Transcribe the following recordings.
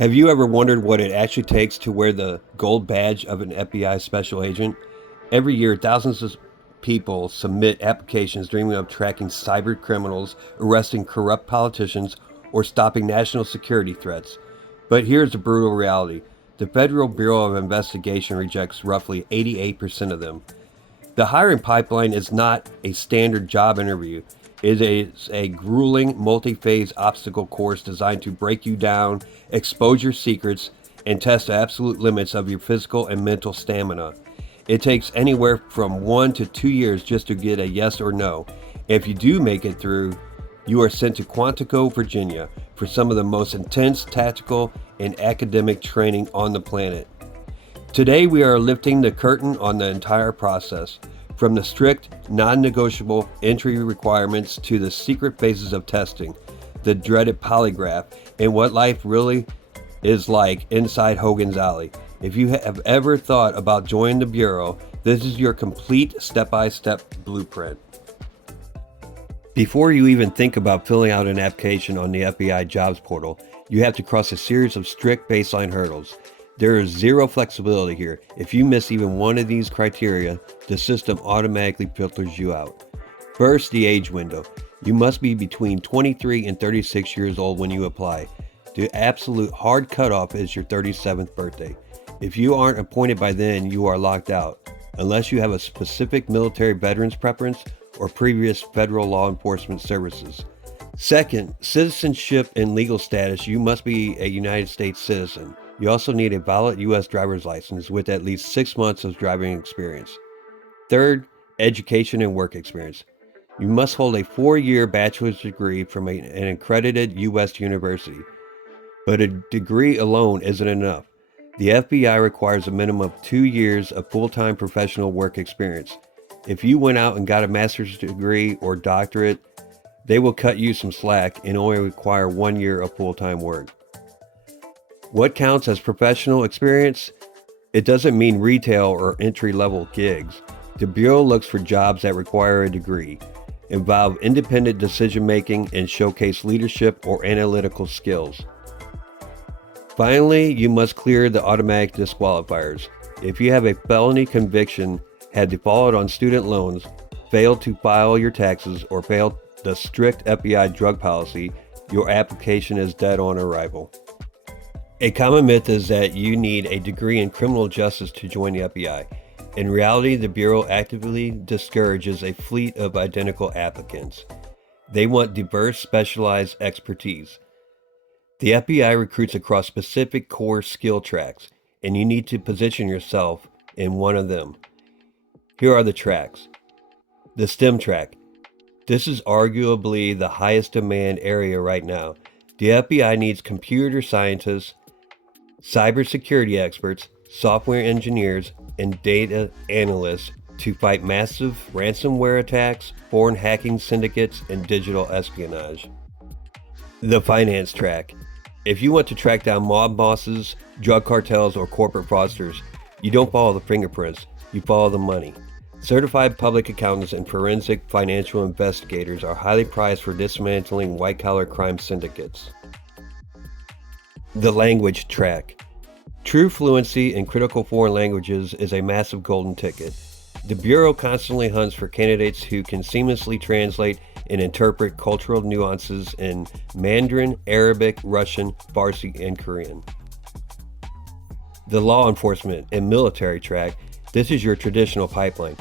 Have you ever wondered what it actually takes to wear the gold badge of an FBI special agent? Every year, thousands of people submit applications dreaming of tracking cyber criminals, arresting corrupt politicians, or stopping national security threats. But here's the brutal reality. The Federal Bureau of Investigation rejects roughly 88% of them. The hiring pipeline is not a standard job interview. It is a grueling, multi-phase obstacle course designed to break you down, expose your secrets, and test the absolute limits of your physical and mental stamina. It takes anywhere from 1 to 2 years just to get a yes or no. If you do make it through, you are sent to Quantico, Virginia, for some of the most intense tactical and academic training on the planet. Today we are lifting the curtain on the entire process, from the strict, non-negotiable entry requirements to the secret phases of testing, the dreaded polygraph, and what life really is like inside Hogan's Alley. If you have ever thought about joining the Bureau, this is your complete step-by-step blueprint. Before you even think about filling out an application on the FBI jobs portal, you have to cross a series of strict baseline hurdles. There is zero flexibility here. If you miss even one of these criteria, the system automatically filters you out. First, the age window. You must be between 23 and 36 years old when you apply. The absolute hard cutoff is your 37th birthday. If you aren't appointed by then, you are locked out, unless you have a specific military veterans preference or previous federal law enforcement services. Second, citizenship and legal status. You must be a United States citizen. You also need a valid U.S. driver's license with at least 6 months of driving experience. Third, education and work experience. You must hold a 4-year bachelor's degree from an accredited U.S. university. But a degree alone isn't enough. The FBI requires a minimum of 2 years of full-time professional work experience. If you went out and got a master's degree or doctorate, they will cut you some slack and only require 1 year of full-time work. What counts as professional experience? It doesn't mean retail or entry-level gigs. The Bureau looks for jobs that require a degree, involve independent decision-making, and showcase leadership or analytical skills. Finally, you must clear the automatic disqualifiers. If you have a felony conviction, had defaulted on student loans, failed to file your taxes, or failed the strict FBI drug policy, your application is dead on arrival. A common myth is that you need a degree in criminal justice to join the FBI. In reality, the Bureau actively discourages a fleet of identical applicants. They want diverse, specialized expertise. The FBI recruits across specific core skill tracks, and you need to position yourself in one of them. Here are the tracks. The STEM track. This is arguably the highest demand area right now. The FBI needs computer scientists, cybersecurity experts, software engineers, and data analysts to fight massive ransomware attacks, foreign hacking syndicates, and digital espionage. The finance track. If you want to track down mob bosses, drug cartels, or corporate fraudsters, you don't follow the fingerprints, you follow the money. Certified public accountants and forensic financial investigators are highly prized for dismantling white-collar crime syndicates. The language track. True fluency in critical foreign languages is a massive golden ticket. The Bureau constantly hunts for candidates who can seamlessly translate and interpret cultural nuances in Mandarin, Arabic, Russian, Farsi, and Korean. The law enforcement and military track. This is your traditional pipeline.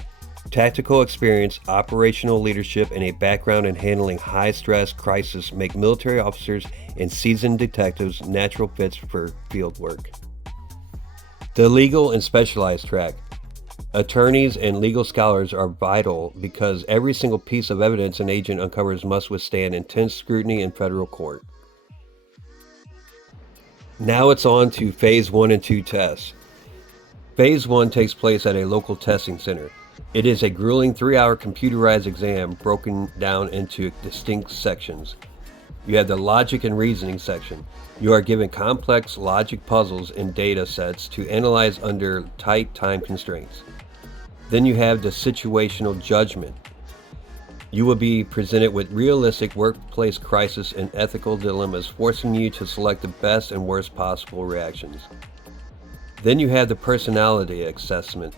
Tactical experience, operational leadership, and a background in handling high-stress crisis make military officers and seasoned detectives natural fits for field work. The legal and specialized track. Attorneys and legal scholars are vital because every single piece of evidence an agent uncovers must withstand intense scrutiny in federal court. Now it's on to Phase 1 and 2 tests. Phase 1 takes place at a local testing center. It is a grueling 3-hour computerized exam broken down into distinct sections. You have the logic and reasoning section. You are given complex logic puzzles and data sets to analyze under tight time constraints. Then you have the situational judgment. You will be presented with realistic workplace crisis and ethical dilemmas, forcing you to select the best and worst possible reactions. Then you have the personality assessment,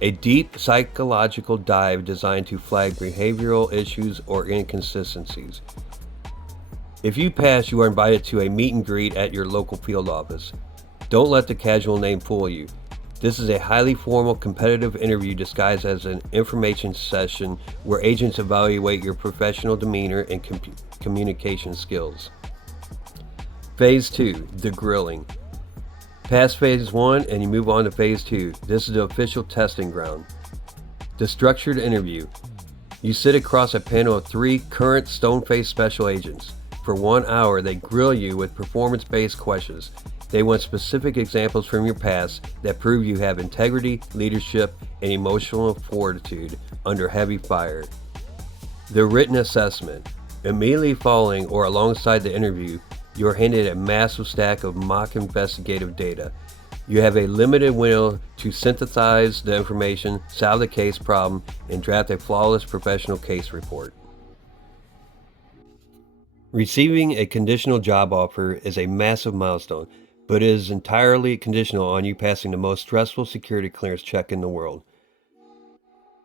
a deep psychological dive designed to flag behavioral issues or inconsistencies. If you pass, you are invited to a meet and greet at your local field office. Don't let the casual name fool you. This is a highly formal, competitive interview disguised as an information session where agents evaluate your professional demeanor and communication skills. Phase 2, the grilling. Pass phase 1 and you move on to phase 2. This is the official testing ground. The structured interview. You sit across a panel of 3 current stone-faced special agents. For 1 hour, they grill you with performance-based questions. They want specific examples from your past that prove you have integrity, leadership, and emotional fortitude under heavy fire. The written assessment. Immediately following or alongside the interview, you are handed a massive stack of mock investigative data. You have a limited window to synthesize the information, solve the case problem, and draft a flawless professional case report. Receiving a conditional job offer is a massive milestone, but it is entirely conditional on you passing the most stressful security clearance check in the world.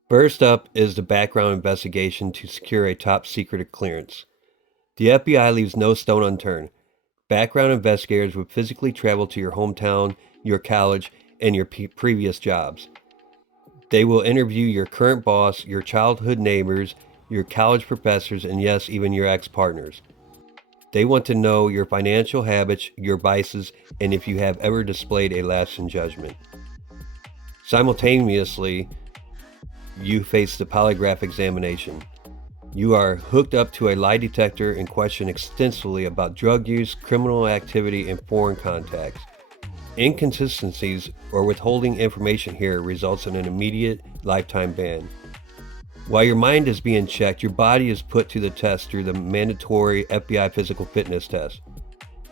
First up is the background investigation to secure a top secret clearance. The FBI leaves no stone unturned. Background investigators would physically travel to your hometown, your college, and your previous jobs. They will interview your current boss, your childhood neighbors, your college professors, and yes, even your ex-partners. They want to know your financial habits, your vices, and if you have ever displayed a lapse in judgment. Simultaneously, you face the polygraph examination. You are hooked up to a lie detector and questioned extensively about drug use, criminal activity, and foreign contacts. Inconsistencies or withholding information here results in an immediate lifetime ban. While your mind is being checked, your body is put to the test through the mandatory FBI physical fitness test.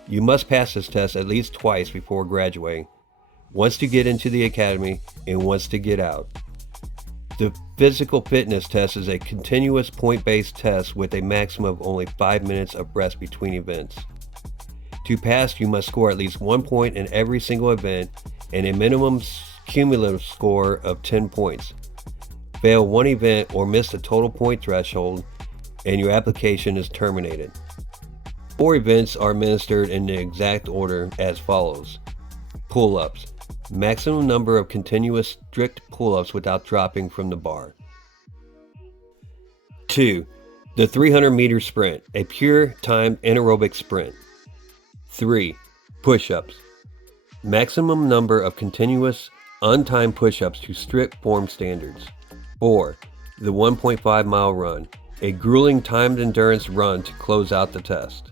You must pass this test at least twice before graduating, once to get into the academy and once to get out. The physical fitness test is a continuous point-based test with a maximum of only 5 minutes of rest between events. To pass, you must score at least 1 point in every single event and a minimum cumulative score of 10 points. Fail one event or miss the total point threshold, and your application is terminated. 4 events are administered in the exact order as follows. Pull-ups. Maximum number of continuous strict pull-ups without dropping from the bar. 2. The 300-meter sprint, a pure timed anaerobic sprint. 3. Push-ups. Maximum number of continuous untimed push-ups to strict form standards. 4. The 1.5 mile run, a grueling timed endurance run to close out the test.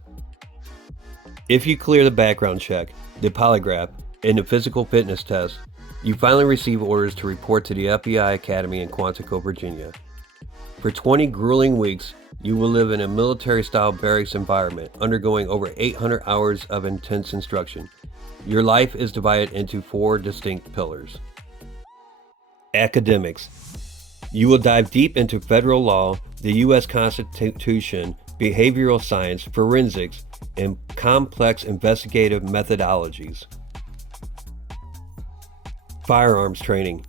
If you clear the background check, the polygraph, and the physical fitness test, you finally receive orders to report to the FBI Academy in Quantico, Virginia. For 20 grueling weeks, you will live in a military-style barracks environment, undergoing over 800 hours of intense instruction. Your life is divided into 4 distinct pillars. Academics. You will dive deep into federal law, the U.S. Constitution, behavioral science, forensics, and complex investigative methodologies. Firearms training.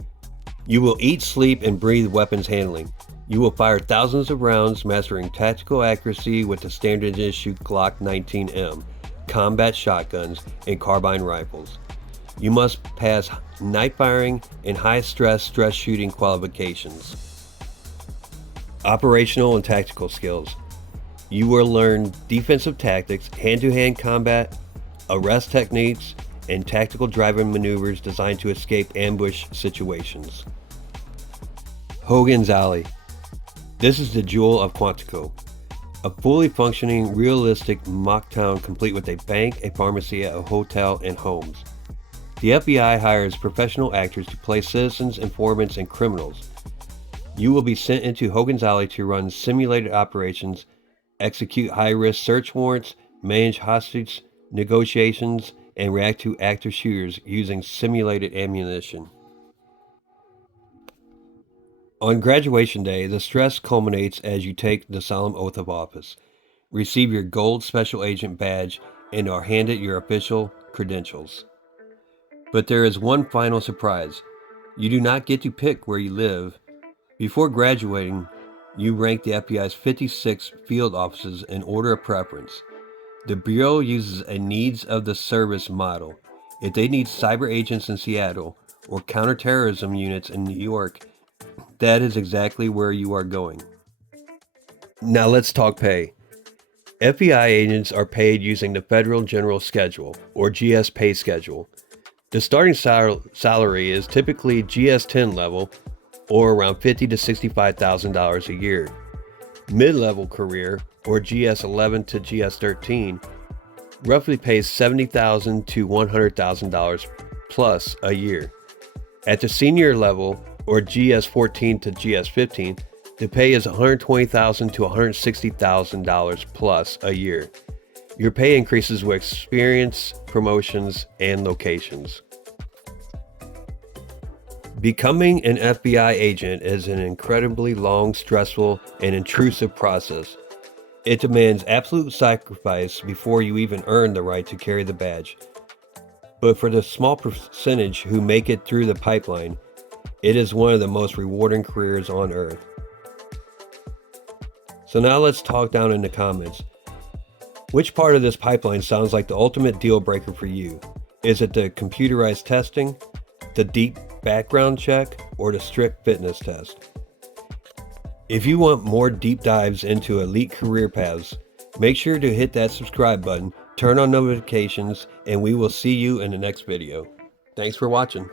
You will eat, sleep, and breathe weapons handling. You will fire thousands of rounds, mastering tactical accuracy with the standard issue Glock 19M, combat shotguns, and carbine rifles. You must pass night firing and high-stress shooting qualifications. Operational and tactical skills. You will learn defensive tactics, hand-to-hand combat, arrest techniques, and tactical driving maneuvers designed to escape ambush situations. Hogan's Alley. This is the jewel of Quantico. A fully functioning, realistic mock town complete with a bank, a pharmacy, a hotel, and homes. The FBI hires professional actors to play citizens, informants, and criminals. You will be sent into Hogan's Alley to run simulated operations, execute high-risk search warrants, manage hostage negotiations, and react to active shooters using simulated ammunition. On graduation day, the stress culminates as you take the solemn oath of office, receive your gold special agent badge, and are handed your official credentials. But there is one final surprise. You do not get to pick where you live. Before graduating, you rank the FBI's 56 field offices in order of preference. The Bureau uses a needs of the service model. If they need cyber agents in Seattle or counterterrorism units in New York, that is exactly where you are going. Now let's talk pay. FBI agents are paid using the Federal General Schedule, or GS pay schedule. The starting salary is typically GS-10 level, or around $50,000 to $65,000 a year. Mid-level career, or GS-11 to GS-13, roughly pays $70,000 to $100,000 plus a year. At the senior level, or GS-14 to GS-15, the pay is $120,000 to $160,000 plus a year. Your pay increases with experience, promotions, and locations. Becoming an FBI agent is an incredibly long, stressful, and intrusive process. It demands absolute sacrifice before you even earn the right to carry the badge. But for the small percentage who make it through the pipeline, it is one of the most rewarding careers on earth. So now let's talk down in the comments. Which part of this pipeline sounds like the ultimate deal breaker for you? Is it the computerized testing, the deep background check, or the strict fitness test? If you want more deep dives into elite career paths, make sure to hit that subscribe button, turn on notifications, and we will see you in the next video. Thanks for watching.